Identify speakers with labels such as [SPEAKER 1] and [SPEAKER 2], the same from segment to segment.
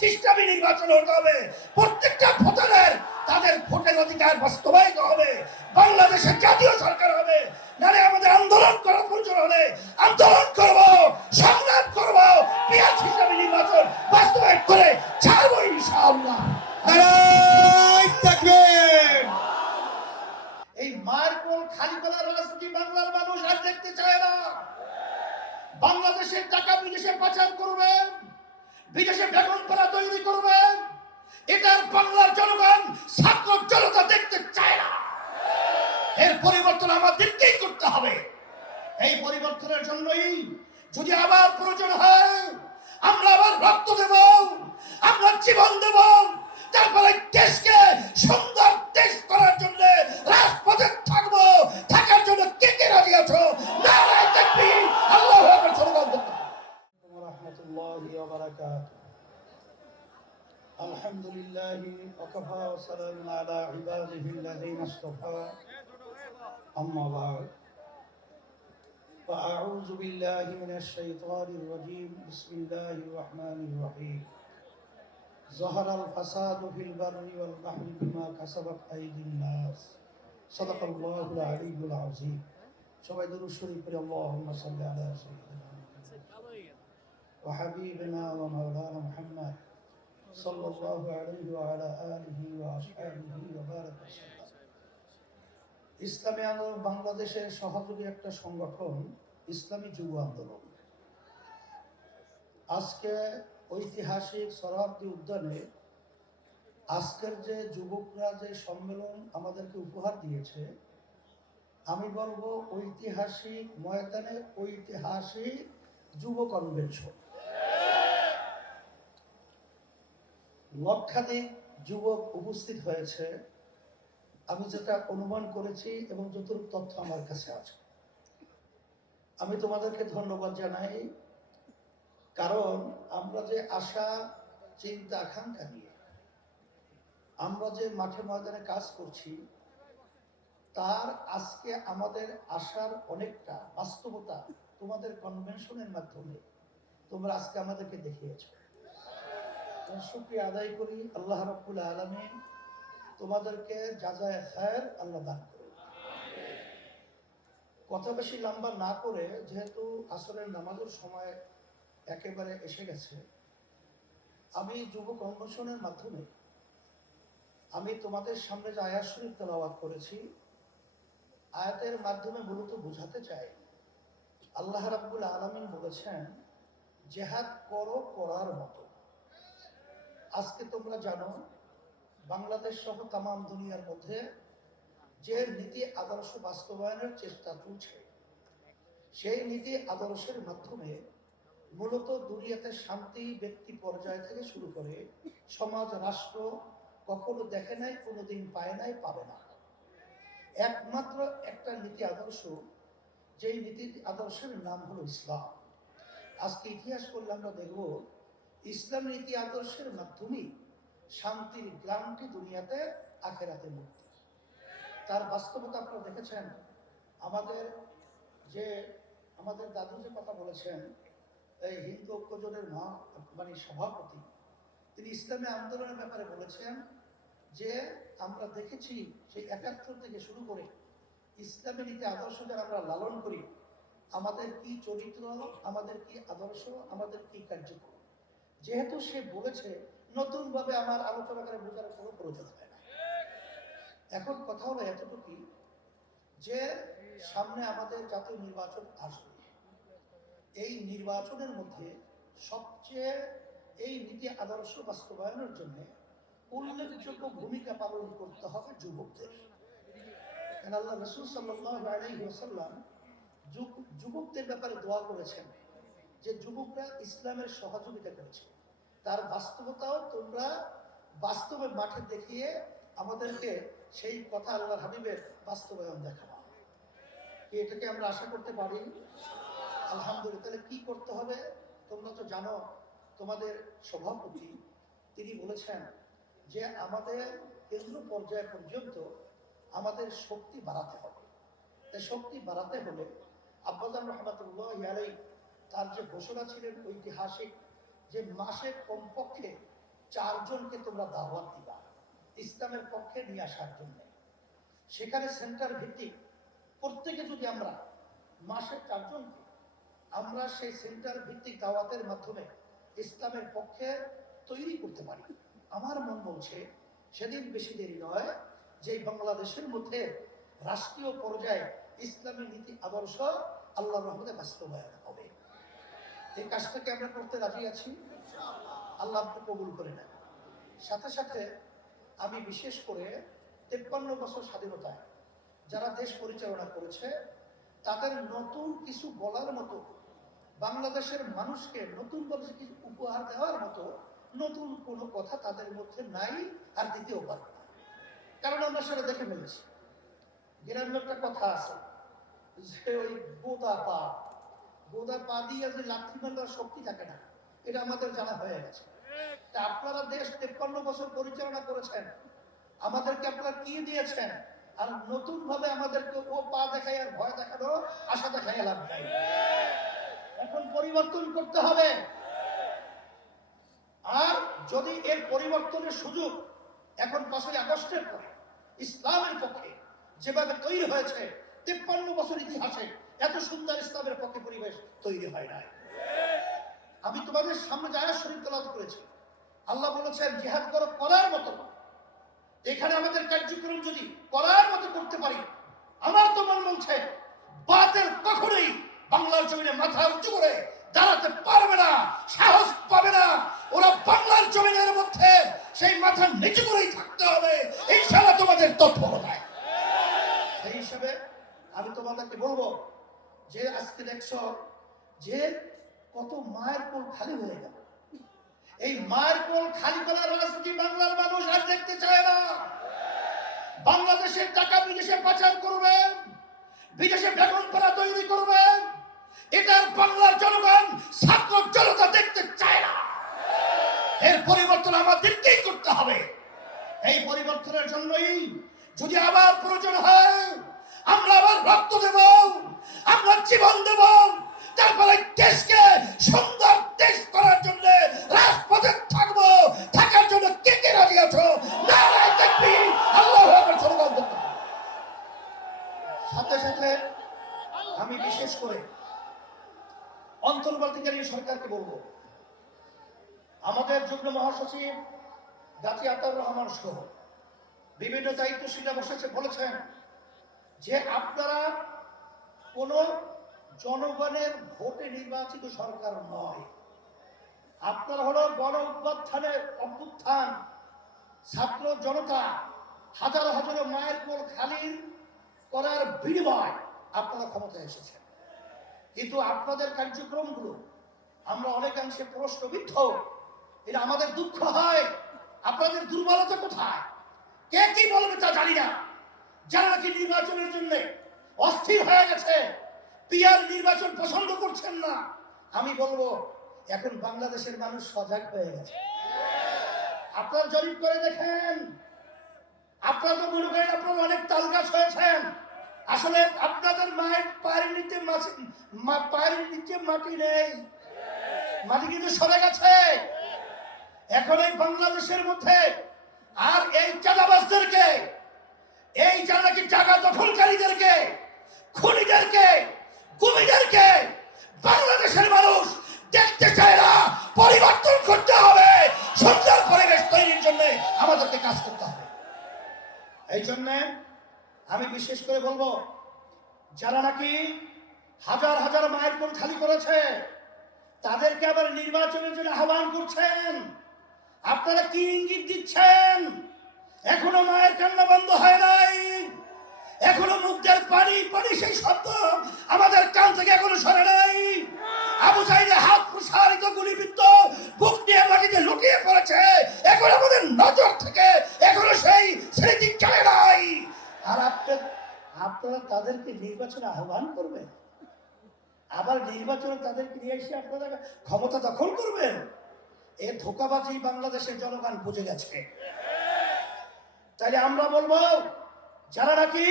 [SPEAKER 1] সিস্টেমে নির্বাচন হতে হবে। প্রত্যেকটা ভোটারের তাদের ভোটের অধিকার বাস্তবায়িত হবে। বাংলাদেশের জাতীয় সরকার হবে। নারে আমাদের আন্দোলন করার প্রয়োজন হলে আন্দোলন করব সংগ্রাম করব পিয়ার সিস্টেমে নির্বাচন বাস্তবায়ন করে ছাড়বো ইনশাআল্লাহ। এই মায়ের কোল খালি করার রাজনীতি বাংলার মানুষ আর দেখতে চায় না। বাংলাদেশের টাকা বিদেশে পাচার করবেন বিদেশে বেতন করা তৈরি করবেন। এটার বাংলার জনগণ ছাত্র জনতা দেখতে চায় না। এর পরিবর্তন আমাদেরকেই করতে হবে। এই পরিবর্তনের জন্যই যদি আবার প্রয়োজন হয়, আমরা আবার রক্ত দেব, আমরা জীবন দেব।
[SPEAKER 2] الذين اصطفى أما بعد فأعوذ بالله من الشيطان الرجيم بسم الله الرحمن الرحيم ظهر الفساد في البر والبحر بما كسبت أيدي الناس صدق الله العلي العظيم সবাই দরুদ শরীফ করে আল্লাহুম্মা সাল্লি আলা সাইয়্যিদিনা মুহাম্মাদ وحبيبنا ومولانا محمد صلى الله عليه وعلى آله وأصحابه وبارك وسلم ইসলামী আন্দোলন বাংলাদেশের সহযোগী একটা সংগঠন, ইসলামী যুব আন্দোলন। আজকে ঐতিহাসিক সরাব্দি উদ্যানে আজকের যে যুবকরা যে সম্মেলন আমাদেরকে উপহার দিয়েছে, আমি বলব ঐতিহাসিক ময়দানে ঐতিহাসিক যুব কনভেনশন। লক্ষাধিক যুবক উপস্থিত হয়েছে। আমি যেটা অনুমান করেছি এবং যতটুকু তথ্য আমার কাছে আছে। আমি তোমাদেরকে ধন্যবাদ জানাই, কারণ আমরা যে আশা, চিন্তা, আকাঙ্ক্ষা নিয়ে আমরা যে মাঠে ময়দানে কাজ করছি, তার আজকে আমাদের আশার অনেকটা বাস্তবতা তোমাদের কনভেনশনের মাধ্যমে তোমরা আজকে আমাদেরকে দেখিয়েছো। শুক্রিয়া আদায় করি। আল্লাহ রব্বুল আলমী তোমাদেরকে যা যা খায়ের আল্লাহ দান করুন কথা বেশি লম্বা না করে, যেহেতু আসরের নামাজের সময় একেবারে এসে গেছে, আমি যুব কনভেনশনের মাধ্যমে আমি তোমাদের সামনে যে আয়াত শরীফ তেলাওয়াত করেছি, আয়াতের মাধ্যমে মূলত বোঝাতে চাই, আল্লাহ রাব্বুল আলামিন বলেছেন, জেহাদ করো করার মতো। আজকে তোমরা জানো বাংলাদেশ সহ তাম দুনিয়ার মধ্যে যে নীতি আদর্শ বাস্তবায়নের চেষ্টা চলছে, সেই নীতি আদর্শের মাধ্যমে মূলত দুনিয়াতে শান্তি, ব্যক্তি পর্যায় থেকে শুরু করে সমাজ, রাষ্ট্র কখনো দেখে নাই, কোনোদিন পায় নাই, পাবে না। একমাত্র একটা নীতি আদর্শ, যেই নীতি আদর্শের নাম হলো ইসলাম। আজকে ইতিহাস করলে আমরা দেখব, ইসলাম নীতি আদর্শের মাধ্যমেই শান্তির গ্রামটি দুনিয়াতে আখেরাতে মুক্তি। তার বাস্তবতা আপনারা দেখেছেন। আমাদের যে, আমাদের দাদু যে কথা বলেছেন, এই হিন্দু ঐক্যজনের মা মানে সভাপতি, তিনি ইসলামী আন্দোলনের ব্যাপারে বলেছেন যে, আমরা দেখেছি সেই একাত্তর থেকে শুরু করে ইসলামী নীতি আদর্শ যারা আমরা লালন করি। আমাদের কি চরিত্র, আমাদের কি আদর্শ, আমাদের কি কার্যক্রম? যেহেতু সে বলেছে নতুন ভাবে আমার আলোচনা করে বোঝার কোনো প্রয়োজন হয় না। এখন কথা হলো এতটুকু যে সামনে আমাদের জাতীয় নির্বাচন আসবে। এই নির্বাচনের মধ্যে সবচেয়ে এই নীতি আদর্শ বাস্তবায়নের জন্য উল্লেখযোগ্য ভূমিকা পালন করতে হবে যুবকদের। আল্লাহ রসুল সাল্লাম যুবকদের ব্যাপারে দোয়া করেছেন যে যুবকরা ইসলামের সহযোগিতা করেছে। তার বাস্তবতাও তোমরা বাস্তবে মাঠে দেখিয়ে আমাদেরকে সেই কথা আল্লাহর হাবিবের বাস্তবায়ন দেখানো কি এটাকে আমরা আশা করতে পারি? আলহামদুলিল্লাহ, তাহলে কি করতে হবে? তোমরা তো জানো, তোমাদের সভাপতি, তিনি বলেছেন যে আমাদের কেন্দ্র পর্যায় পর্যন্ত আমাদের শক্তি বাড়াতে হবে। তাই শক্তি বাড়াতে হলে আব্বাজান রহমাতুল্লাহ আলাই তার যে ঘোষণা ছিলেন ঐতিহাসিক যে মাসে কমপক্ষে চারজনকে তোমরা দাওয়াত দিবা। ইসলামের পক্ষে নিয়ে আসার জন্য। সেখানে সেন্টার ভিত্তিক প্রত্যেকে যদি আমরা মাসে চারজনকে, আমরা সেই সেন্টার ভিত্তিক দাওয়াতের মাধ্যমে ইসলামের পক্ষে তৈরি করতে পারি। আমার মন বলছে, সেদিন বেশি দেরি নয় যে বাংলাদেশের মধ্যে রাষ্ট্রীয় পর্যায়ে ইসলামী নীতি আদর্শ আল্লাহ রহমতে বাস্তবায়ন এই কাজটাকে আমরা করতে রাজি আছি। আল্লাহ কবুল করে নেন। সাথে সাথে আমি বিশেষ করে তেপ্পান্ন বছর স্বাধীনতায় যারা দেশ পরিচালনা করেছে, তাদের নতুন কিছু বলার মতো, বাংলাদেশের মানুষকে নতুন ভাবে কিছু উপহার দেওয়ার মতো নতুন কোনো কথা তাদের মধ্যে নাই আর পারবে না কারণ আমরা সেটা দেখে ফেলেছি। গ্রামের একটা কথা আছে যে ওই বোদা পা বোদা পা দিয়ে যে মারার শক্তি থাকে না, এটা আমাদের জানা হয়ে গেছে। তা আপনারা দেশ তেপ্পান্ন বছর পরিচালনা করেছেন, আমাদেরকে আপনারা কি দিয়েছেন? আর নতুন ভাবে আমাদেরকে ও পা দেখাই আর ভয় দেখানো আশা দেখাই লাভ নাই। এখন পরিবর্তন করতে হবে। আর যদি এর পরিবর্তনের সুযোগ এখন পাঁচই আগস্টের পরে, ইসলামের পক্ষে যেভাবে তৈরি হয়েছে, তেপ্পান্ন বছর ইতিহাসে এত সুন্দর ইসলামের পক্ষে পরিবেশ তৈরি হয় না আমি তোমাদের সামনে জায়গা শরীফ তলাত করেছি, আল্লাহ বলেছেন, জিহাদ করো করার মতো। এখানে আমাদের কার্যক্রম যদি করার মতো করতে পারি, আমার তো মন বলছে বাতের কখনোই বাংলার জমিনে মাথা উঁচু করে দাঁড়াতে পারবে না, সাহস পাবে না। ওরা বাংলার জমিনের মধ্যে সেই মাথা নিচু করেই থাকতে হবে। ইনশাআল্লাহ তোমাদের তৎপরতায়। সেই হিসাবে আমি তোমাদেরকে বলব যে আজকে দেখছ যে কত মায়ের কোল খালি হয়ে গেল। এই মায়ের কোল খালি করার রাজনীতি বাংলার মানুষ আর দেখতে চায় না। বাংলাদেশের টাকা বিদেশে পাচার করবেন বিদেশে বেগুন পাড়া তৈরি করবেন এটার বাংলার জনগণ, ছাত্র জনতা দেখতে চায় না। এর পরিবর্তন আমাদেরকেই করতে হবে? এই পরিবর্তনের জন্যই যদি আবার প্রয়োজন হয় আমরা আবার রক্ত দেব, আমরা জীবন দেব। তারপরে দেশকে সুন্দর দেশ করার জন্য রাজপথে থাকব। থাকার জন্য কে কে রাজি আছো। সাথে সাথে আমি বিশেষ করে অন্তর্বর্তীকালীন সরকারকে বলব। আমাদের যুগ্ম মহাসচিব জাতি আতার রহমান সহ বিভিন্ন দায়িত্বশীলা বসেছে, বলেছেন যে আপনারা কোন জনগণের ভোটে নির্বাচিত সরকার নয়। আপনারা হলো গণ অভ্যুত্থানের অভ্যুত্থান, ছাত্র জনতা, হাজারো হাজারো মায়ের কোল খালির করার বিনিময় আপনারা ক্ষমতায় এসেছেন। কিন্তু আপনাদের কার্যক্রমগুলো, আমরা অনেকাংশে প্রশ্নবিদ্ধ। এটা আমাদের দুঃখ হয়, আপনাদের দুর্বলতা কোথায়? কে কি বলবে তা জানি না। যারা নির্বাচনের জন্য অস্থির হয়ে গেছে। পিয়ার নির্বাচন পছন্দ করছেন না। আমি বলব, এখন বাংলাদেশের মানুষ সজাগ হয়ে গেছে। আপনারা জরিপ করে দেখেন। আপনারা তো মনে করেন আপনারা অনেক তাল গাছ হয়েছেন। আসলে আপনাদের মায়ের পায়ের নিচে পায়ের নিচে মাটি নেই। মাটি কিন্তু সরে গেছে। এখন এই বাংলাদেশের মধ্যে আর এই চাঁদাবাজদেরকে এই যারা নাকি জায়গা দখলকারীদেরকে খুনিদেরকে, কুমিদেরকে বাংলাদেশের মানুষ দেখতে চায় না। পরিবর্তন করতে হবে। সুন্দর পরিবেশ তৈরির জন্য আমাদেরকে কাজ করতে হবে। এই জন্যে আমি বিশেষ করে বলব, যারা নাকি হাজার হাজার মায়ের কোল খালি করেছে, তাদেরকে আবার নির্বাচনের জন্য আহ্বান করছেন। আপনারা কি ইঙ্গিত দিচ্ছেন? এখনও মায়ের কান্না বন্ধ হয় নাই। এখনও মুখের পানি পানি সেই শব্দ আমাদের কান থেকে এখনও সরে নাই। আবু সাইদে হাত প্রসারিত গুলিবিদ্ধ, বুক নিয়ে মাটিতে লুটিয়ে পড়েছে। এখন আমাদের নজর থেকে এখনও সেই স্মৃতি চলে নাই। আর আপনার আপনারা তাদেরকে নির্বাচনে আহ্বান করবেন? আবার নির্বাচনে তাদেরকে নিয়ে এসে আপনারা ক্ষমতা দখল করবেন? এ ধোকাবাজি বাংলাদেশের জনগণ বুঝে গেছে। তাইলে আমরা বলব, যারা নাকি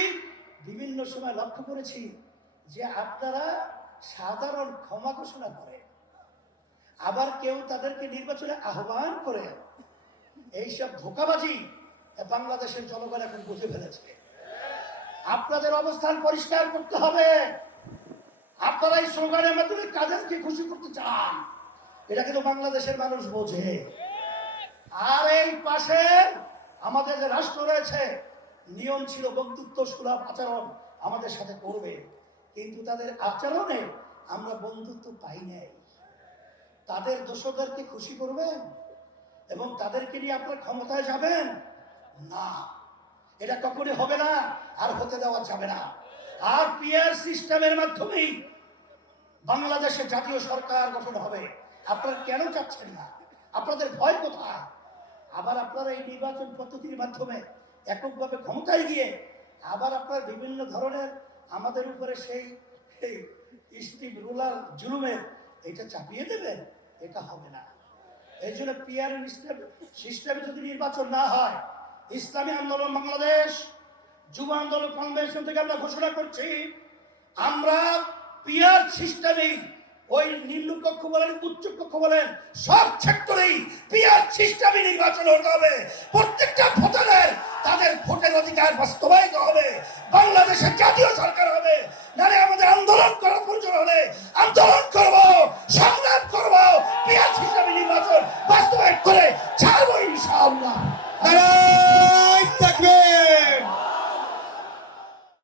[SPEAKER 2] বিভিন্ন সময় লক্ষ্য করেছি যে আপনারা সাধারণ ক্ষমা ঘোষণা করে আবার কেউ তাদেরকে নির্বাচনে আহ্বান করে এইসব ধোকাবাজি বাংলাদেশের জনগণ এখন বুঝে ফেলেছে। আপনাদের অবস্থান পরিষ্কার করতে হবে। আপনারা এই স্লোগানের মাধ্যমে কাদেরকে খুশি করতে চান, এটা কিন্তু বাংলাদেশের মানুষ বোঝে। আর এই পাশে আমাদের যে রাষ্ট্র রয়েছে, নিয়ম ছিল বন্ধুত্ব সুলভ আচরণ আমাদের সাথে করবে। কিন্তু তাদের আচরণে আমরা বন্ধুত্ব পাই নাই। তাদের দোষদেরকে খুশি করবেন? এবং তাদেরকে নিয়ে আপনার ক্ষমতায় যাবেন? না। এটা কখনই হবে না, আর হতে দেওয়া যাবে না। আর পিয়ার সিস্টেমের মাধ্যমেই বাংলাদেশে জাতীয় সরকার গঠন হবে। আপনারা কেন চাচ্ছেন না? আপনাদের ভয় কোথায়? আবার আপনারা এই নির্বাচন পদ্ধতির মাধ্যমে এককভাবে ক্ষমতায় গিয়ে আবার আপনার বিভিন্ন ধরনের আমাদের উপরে সেই স্টিম রুলার জুলুমের এটা চাপিয়ে দেবেন, এটা হবে না। এই জন্য পিয়ার সিস্টেমে যদি নির্বাচন না হয়, ইসলামী আন্দোলন বাংলাদেশ, যুব আন্দোলন কনভেনশন থেকে আমরা ঘোষণা করছি, আমরা পিয়ার সিস্টেমে ওই নিম্ন কক্ষ বলেন উচ্চ কক্ষ বলেন, সব পিয়ার সিস্টেমে নির্বাচন হতে হবে। প্রত্যেকটা ভোটারের তাদের ভোটের অধিকার বাস্তবায়িত হবে। বাংলাদেশের জাতীয় সরকার